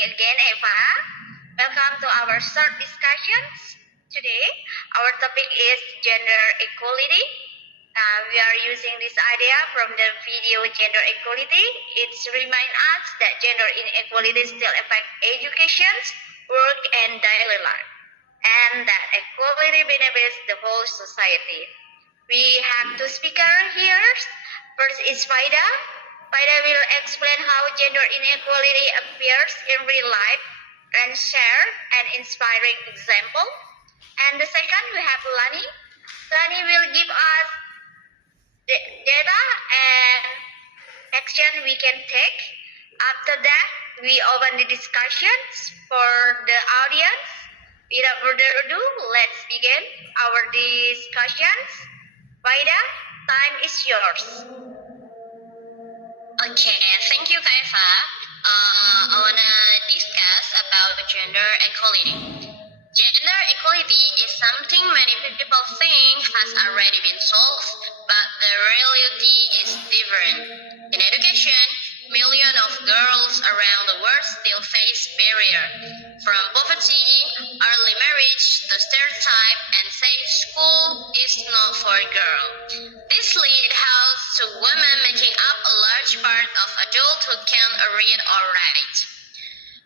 again, Eva. Welcome to our short discussions. Today, our topic is gender equality. We are using this idea from the video Gender Equality. It's remind us that gender inequality still affect education, work, and daily life, and that equality benefits the whole society. We have two speakers here. First is Faida. Faida will explain how gender inequality appears in real life and share an inspiring example. And the second, we have Lani. Lani will give us the data and action we can take. After that, we open the discussions for the audience. Without further ado, let's begin our discussions. Faida, time is yours. Okay, thank you, Kaifa. I wanna discuss about gender equality. Gender equality is something many people think has already been solved, but the reality is different. In education, millions of girls around the world still face barriers, from poverty, early marriage, to stereotype, and say school is not for girls. This leads to women making up a large part of adulthood can't read or write.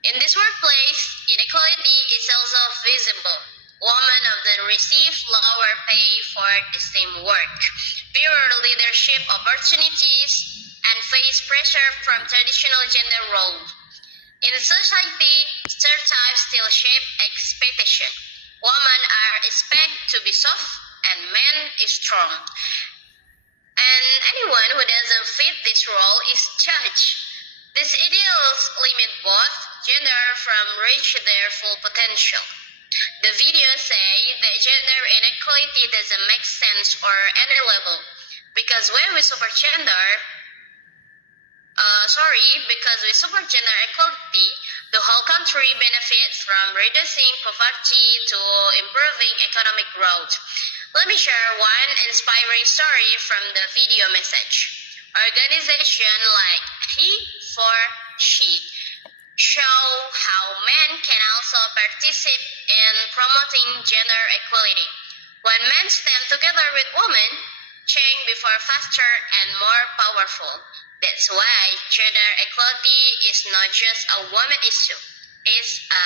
In this workplace, inequality is also visible. Women often receive lower pay for the same work, fewer leadership opportunities, and face pressure from traditional gender roles. In society, stereotypes still shape expectation. Women are expected to be soft and men is strong. And anyone who doesn't fit this role is judged. These ideals limit both gender from reach their full potential. The videos say that gender inequality doesn't make sense or any level, because with support gender equality, the whole country benefits from reducing poverty to improving economic growth. Let me share one inspiring story from the video message. Organizations like He for She show how men can also participate in promoting gender equality. When men stand together with women, change before faster and more powerful. That's why gender equality is not just a woman issue, it's a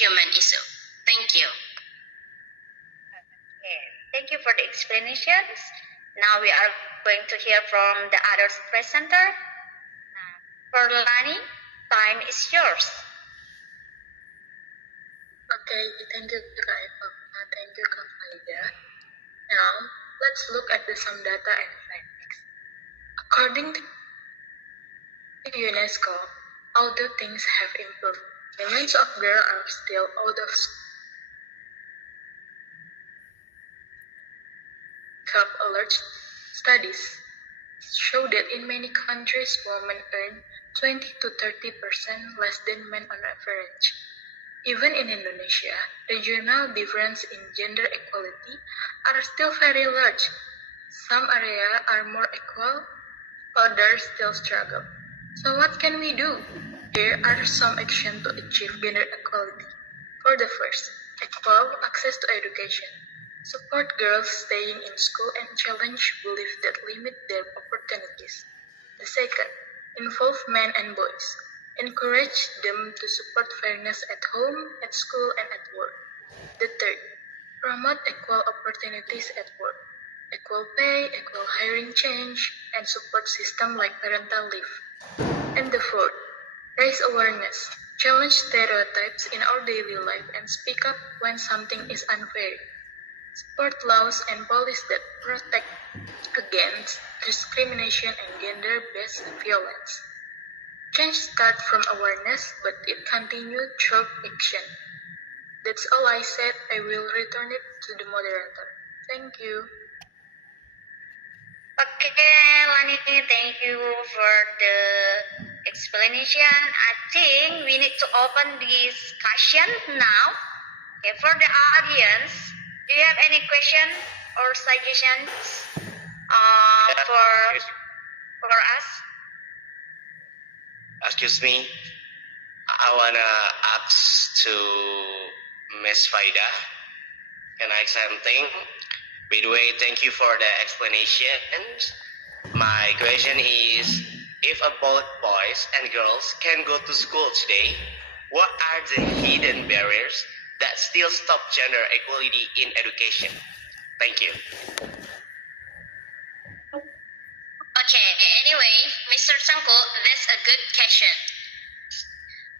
human issue. Thank you. Thank you for the explanations. Now we are going to hear from the other presenter. For Lani, time is yours. Okay, thank you, Kak Eva. Thank you, Kak Faida. Now, let's look at some data and facts. According to UNESCO, although things have improved, millions of girls are still out of school. Alert studies show that in many countries, women earn 20 to 30% less than men on average. Even in Indonesia, regional differences in gender equality are still very large. Some areas are more equal, others still struggle. So what can we do? Here are some actions to achieve gender equality. For the first, equal access to education. Support girls staying in school and challenge beliefs that limit their opportunities. The second, involve men and boys. Encourage them to support fairness at home, at school, and at work. The third, promote equal opportunities at work. Equal pay, equal hiring change, and support system like parental leave. And the fourth, raise awareness. Challenge stereotypes in our daily life and speak up when something is unfair. Support laws and policies that protect against discrimination and gender-based violence. Change starts from awareness, but it continues through action. That's all I said. I will return it to the moderator. Thank you. Okay, Lani, thank you for the explanation. I think we need to open discussion now. Okay, for the audience, do you have any question or suggestions for us? Excuse me. I wanna ask to Miss Faida. Can I ask something? By the way, thank you for the explanations. My question is, if both boys and girls can go to school today, what are the hidden barriers that still stop gender equality in education? Thank you. Okay, anyway, Mr. Tengku, that's a good question.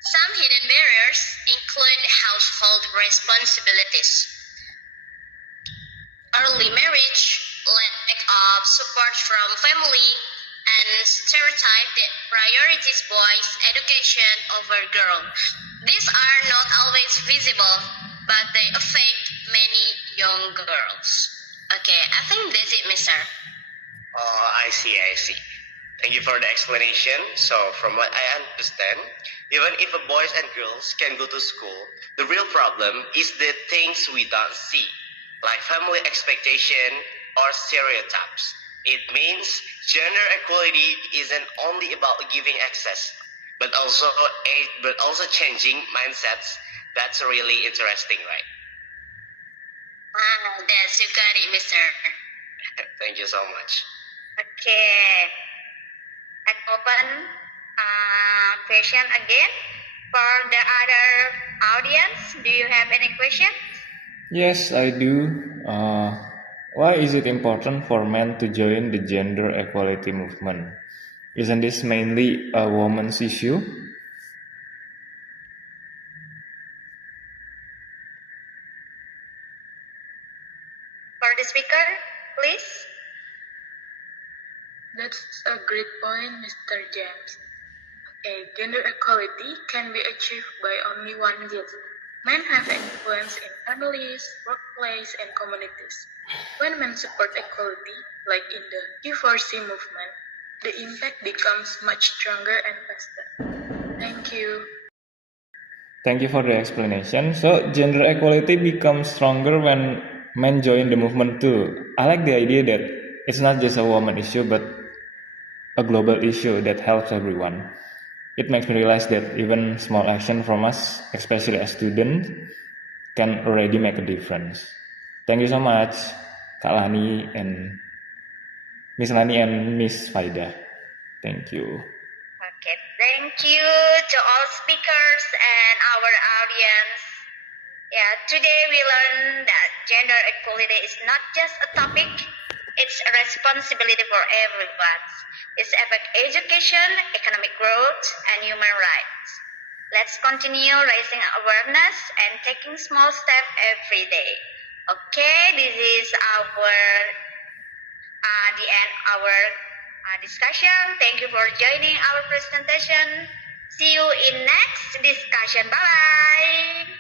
Some hidden barriers include household responsibilities, early marriage, lack of support from family, and stereotype that prioritizes boys' education over girls. These are not always visible, but they affect many young girls. Okay, I think that's it, mister. Oh, I see. Thank you for the explanation. So, from what I understand, even if boys and girls can go to school, the real problem is the things we don't see, like family expectation or stereotypes. It means gender equality isn't only about giving access, but also changing mindsets. That's really interesting, right? Ah, that's you got it, mister. Thank you so much. Okay. I open question again for the other audience. Do you have any questions? Yes, I do. Why is it important for men to join the gender equality movement? Isn't this mainly a woman's issue? For the speaker, please. That's a great point, Mr. James. Okay, gender equality can be achieved by only one gift. Men have influence in families, workplace, and communities. When men support equality, like in the Q4C movement, the impact becomes much stronger and faster. Thank you. Thank you for the explanation. So, gender equality becomes stronger when men join the movement too. I like the idea that it's not just a woman issue, but a global issue that helps everyone. It makes me realize that even small action from us, especially as students, can already make a difference. Thank you so much, Kak Lani and Miss Lani and Miss Faida. Thank you. Okay, thank you to all speakers and our audience. Yeah, today we learned that gender equality is not just a topic, it's a responsibility for everyone. It's about education, economic growth, and human rights. Let's continue raising awareness and taking small steps every day. Okay, this is the end of our discussion. Thank you for joining our presentation. See you in next discussion. Bye.